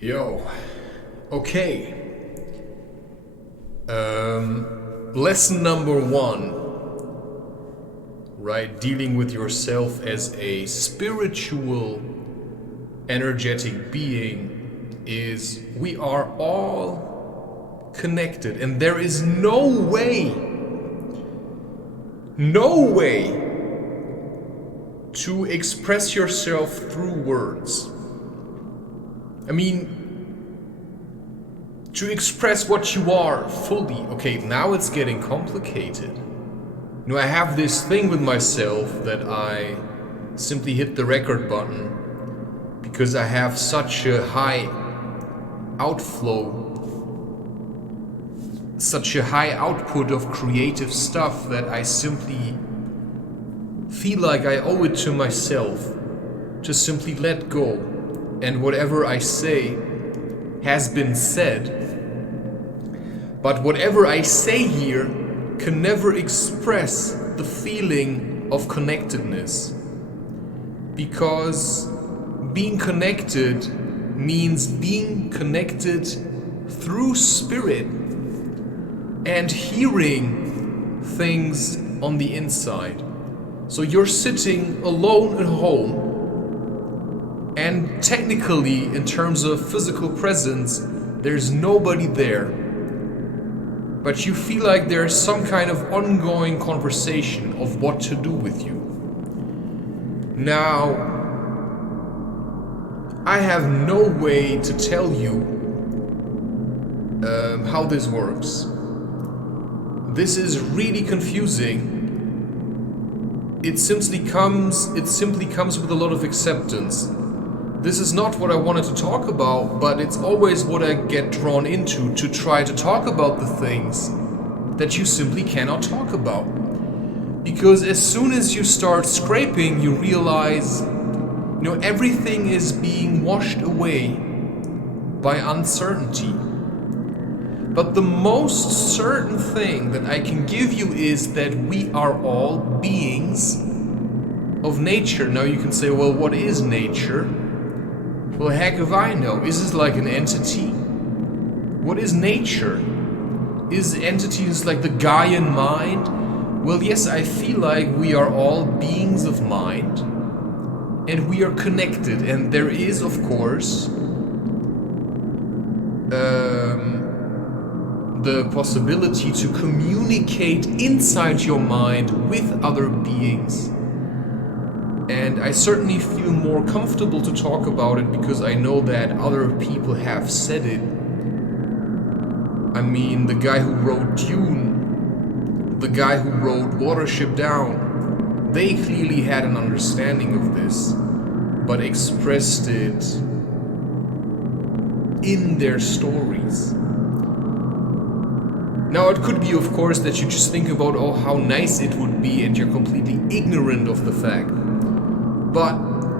Yo, okay. Lesson number 1, right? Dealing with yourself as a spiritual, energetic being is we are all connected, and there is no way to express yourself through words. I mean, to express what you are fully. Okay, now it's getting complicated. You know, I have this thing with myself that I simply hit the record button because I have such a high outflow, such a high output of creative stuff that I simply feel like I owe it to myself to simply let go. And whatever I say has been said, but whatever I say here can never express the feeling of connectedness. Because being connected means being connected through spirit and hearing things on the inside. So you're sitting alone at home, and technically, in terms of physical presence, there's nobody there. But you feel like there's some kind of ongoing conversation of what to do with you. Now, I have no way to tell you how this works. This is really confusing. It simply comes with a lot of acceptance. This is not what I wanted to talk about, but it's always what I get drawn into to try to talk about the things that you simply cannot talk about. Because as soon as you start scraping, you realize, everything is being washed away by uncertainty. But the most certain thing that I can give you is that we are all beings of nature. Now you can say, well, what is nature? Well, heck if I know. Is this like an entity? What is nature? Is entities like the Gaian mind? Well, yes, I feel like we are all beings of mind, and we are connected, and there is, of course, the possibility to communicate inside your mind with other beings. And I certainly feel more comfortable to talk about it because I know that other people have said it. I mean, the guy who wrote Dune, the guy who wrote Watership Down, they clearly had an understanding of this, but expressed it in their stories. Now, it could be, of course, that you just think about, oh, how nice it would be, and you're completely ignorant of the fact. But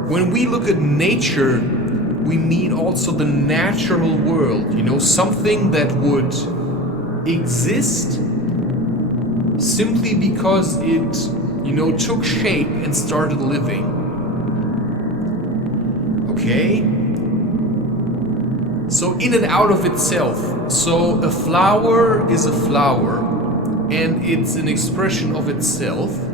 when we look at nature, we mean also the natural world, something that would exist simply because it, took shape and started living. Okay? So in and out of itself. So a flower is a flower, and it's an expression of itself.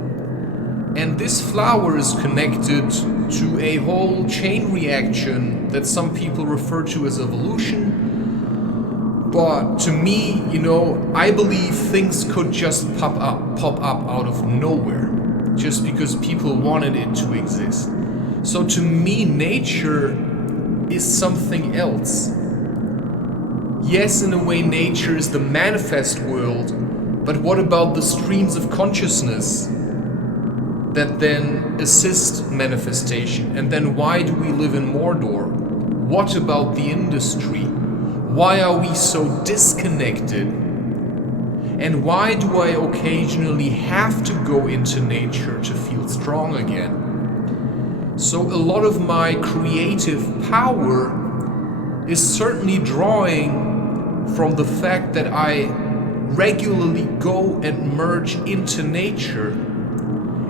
And this flower is connected to a whole chain reaction that some people refer to as evolution. But to me, I believe things could just pop up out of nowhere, just because people wanted it to exist. So to me, nature is something else. Yes, in a way, nature is the manifest world, but what about the streams of consciousness that then assist manifestation? And then why do we live in Mordor? What about the industry? Why are we so disconnected? And why do I occasionally have to go into nature to feel strong again? So a lot of my creative power is certainly drawing from the fact that I regularly go and merge into nature,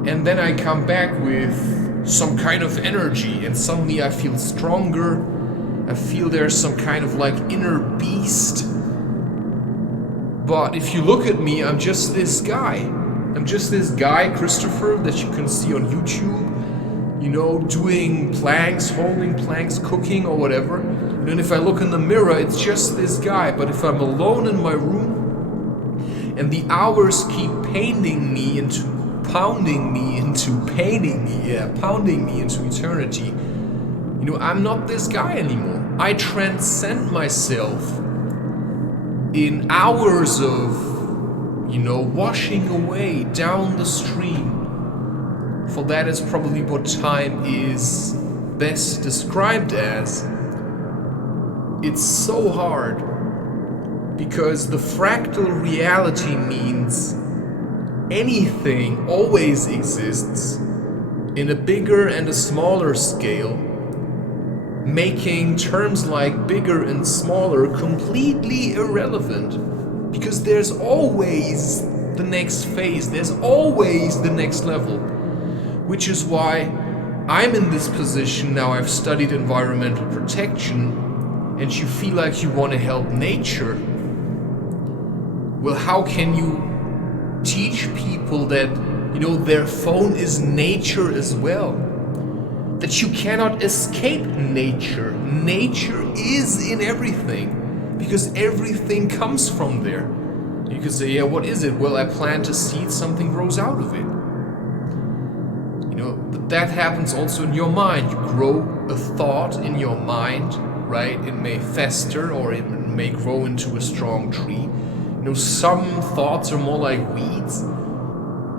and then I come back with some kind of energy, and suddenly I feel stronger, I feel there's some kind of like inner beast. But if you look at me, I'm just this guy. I'm just this guy, Christopher, that you can see on YouTube, you know, doing planks, holding planks, cooking or whatever. And if I look in the mirror, it's just this guy. But if I'm alone in my room and the hours keep pounding me into eternity, you know, I'm not this guy anymore. I transcend myself in hours of, you know, washing away down the stream. For that is probably what time is best described as. It's so hard because the fractal reality means anything always exists in a bigger and a smaller scale, making terms like bigger and smaller completely irrelevant, because there's always the next phase, there's always the next level, which is why I'm in this position now. I've studied environmental protection, and you feel like you want to help nature. Well, how can you teach people that, you know, their phone is nature as well? That you cannot escape nature. Nature is in everything, because everything comes from there. You could say, yeah, what is it? Well, I plant a seed, something grows out of it. You know, but that happens also in your mind. You grow a thought in your mind, right? It may fester or it may grow into a strong tree. You know, some thoughts are more like weeds.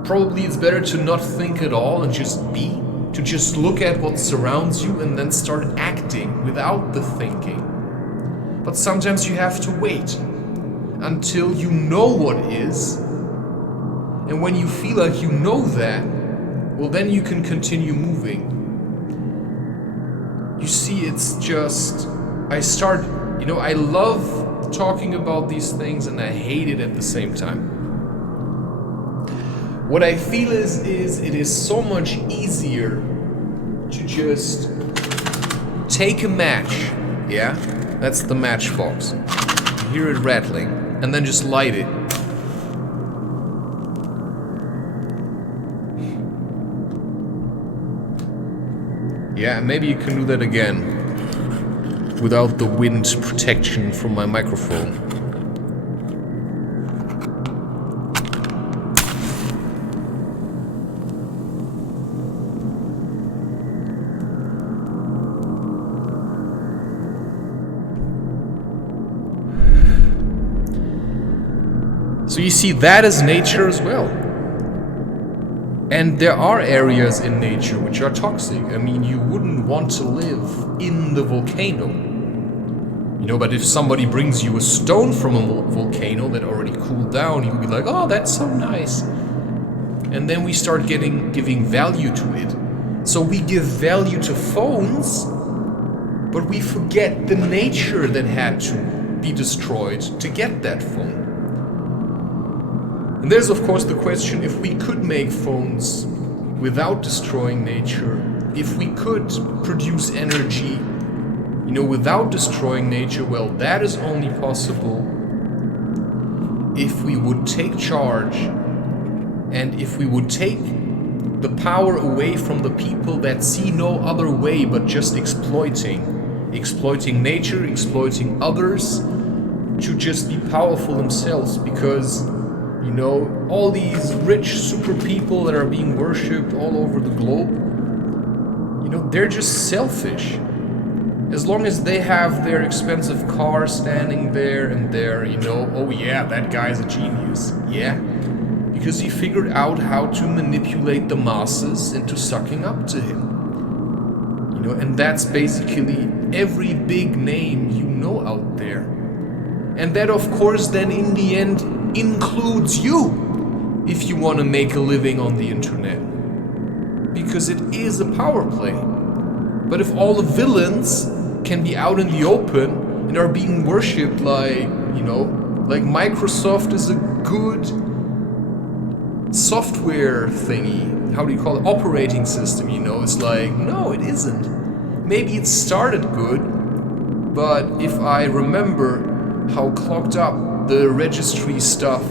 Probably it's better to not think at all and just be. To just look at what surrounds you and then start acting without the thinking. But sometimes you have to wait until you know what is. And when you feel like you know that, well, then you can continue moving. You see, it's just, I love talking about these things and I hate it at the same time. What I feel is it is so much easier to just take a match, yeah? That's the matchbox. You hear it rattling, and then just light it. Yeah, maybe you can do that again without the wind protection from my microphone. So you see, that is nature as well. And there are areas in nature which are toxic. I mean, you wouldn't want to live in the volcano. You know, but if somebody brings you a stone from a volcano that already cooled down, you'll be like, oh, that's so nice. And then we start giving value to it. So we give value to phones, but we forget the nature that had to be destroyed to get that phone. And there's of course the question, if we could make phones without destroying nature, if we could produce energy, you know, without destroying nature, well, that is only possible if we would take charge and if we would take the power away from the people that see no other way but just exploiting nature, exploiting others to just be powerful themselves, because you know, all these rich super people that are being worshipped all over the globe, you know, they're just selfish. As long as they have their expensive car standing there and there, you know, oh yeah, that guy's a genius. Yeah, because he figured out how to manipulate the masses into sucking up to him. You know, and that's basically every big name you know out there. And that of course then in the end includes you, if you want to make a living on the internet, because it is a power play. But if all the villains can be out in the open and are being worshipped like, you know, like Microsoft is a good software thingy, how do you call it, operating system, you know, it's like, no, it isn't. Maybe it started good, But if I remember how clogged up the registry stuff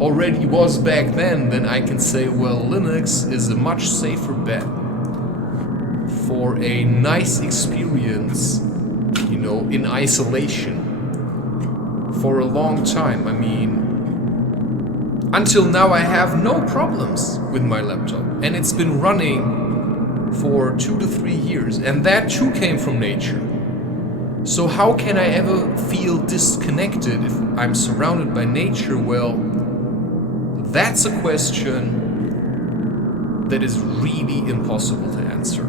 already was back then I can say, well, Linux is a much safer bet for a nice experience, you know, in isolation for a long time. I mean, until now I have no problems with my laptop, and it's been running for 2 to 3 years, and that too came from nature. So how can I ever feel disconnected if I'm surrounded by nature? Well, that's a question that is really impossible to answer.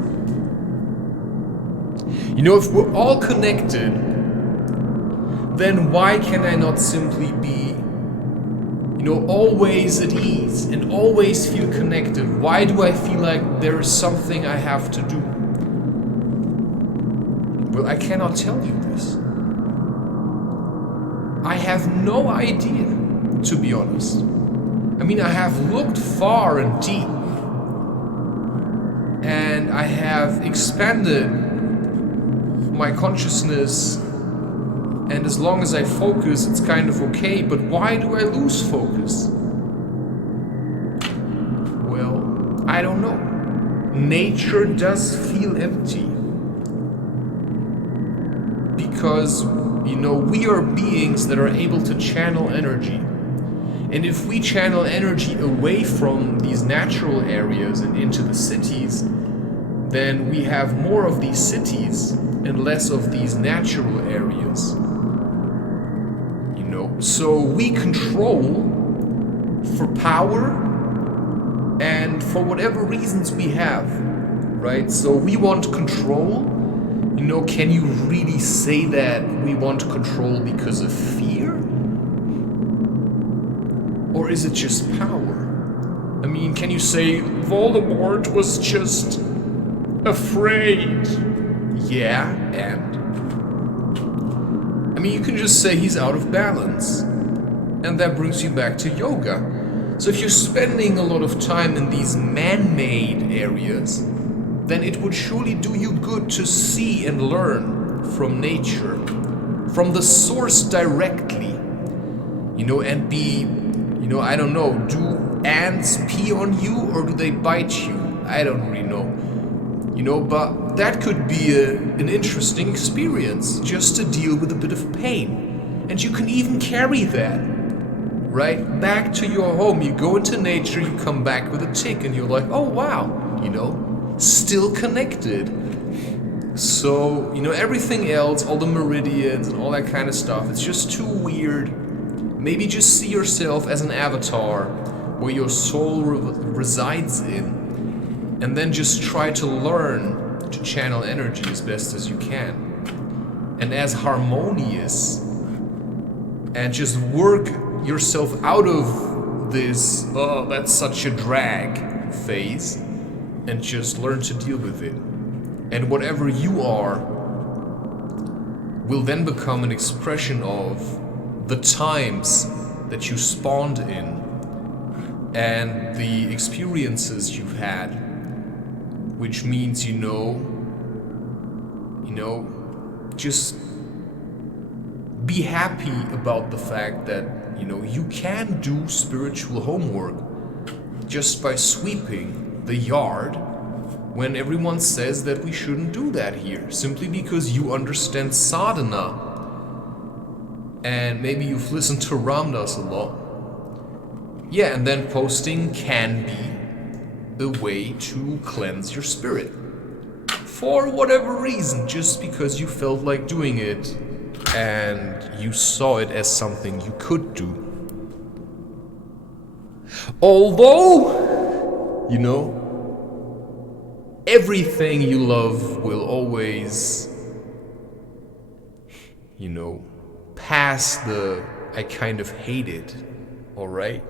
You know, if we're all connected, then why can I not simply be, you know, always at ease and always feel connected? Why do I feel like there is something I have to do? Well, I cannot tell you this. I have no idea, to be honest. I mean, I have looked far and deep, and I have expanded my consciousness, and as long as I focus, it's kind of okay, but why do I lose focus? Well, I don't know. Nature does feel empty. Because, you know, we are beings that are able to channel energy. And if we channel energy away from these natural areas and into the cities, then we have more of these cities and less of these natural areas. You know, so we control for power and for whatever reasons we have, right? So we want control. You know, can you really say that we want control because of fear? Or is it just power? I mean, can you say Voldemort was just afraid? Yeah, and? I mean, you can just say he's out of balance. And that brings you back to yoga. So if you're spending a lot of time in these man-made areas, then it would surely do you good to see and learn from nature, from the source directly, you know, and be, you know, I don't know, do ants pee on you or do they bite you? I don't really know, you know, but that could be an interesting experience, just to deal with a bit of pain. And you can even carry that, right, back to your home. You go into nature, you come back with a tick, and you're like, oh wow, you know, still connected. So, you know, everything else, all the meridians and all that kind of stuff, it's just too weird. Maybe just see yourself as an avatar where your soul resides in, and then just try to learn to channel energy as best as you can, and as harmonious, and just work yourself out of this, oh, that's such a drag phase, and just learn to deal with it. And whatever you are will then become an expression of the times that you spawned in and the experiences you've had, which means, you know, just be happy about the fact that, you know, you can do spiritual homework just by sweeping the yard when everyone says that we shouldn't do that here, simply because you understand sadhana and maybe you've listened to Ramdas a lot. Yeah, and then posting can be a way to cleanse your spirit for whatever reason, just because you felt like doing it and you saw it as something you could do. Although, you know, everything you love will always, you know, pass the I kind of hate it, alright?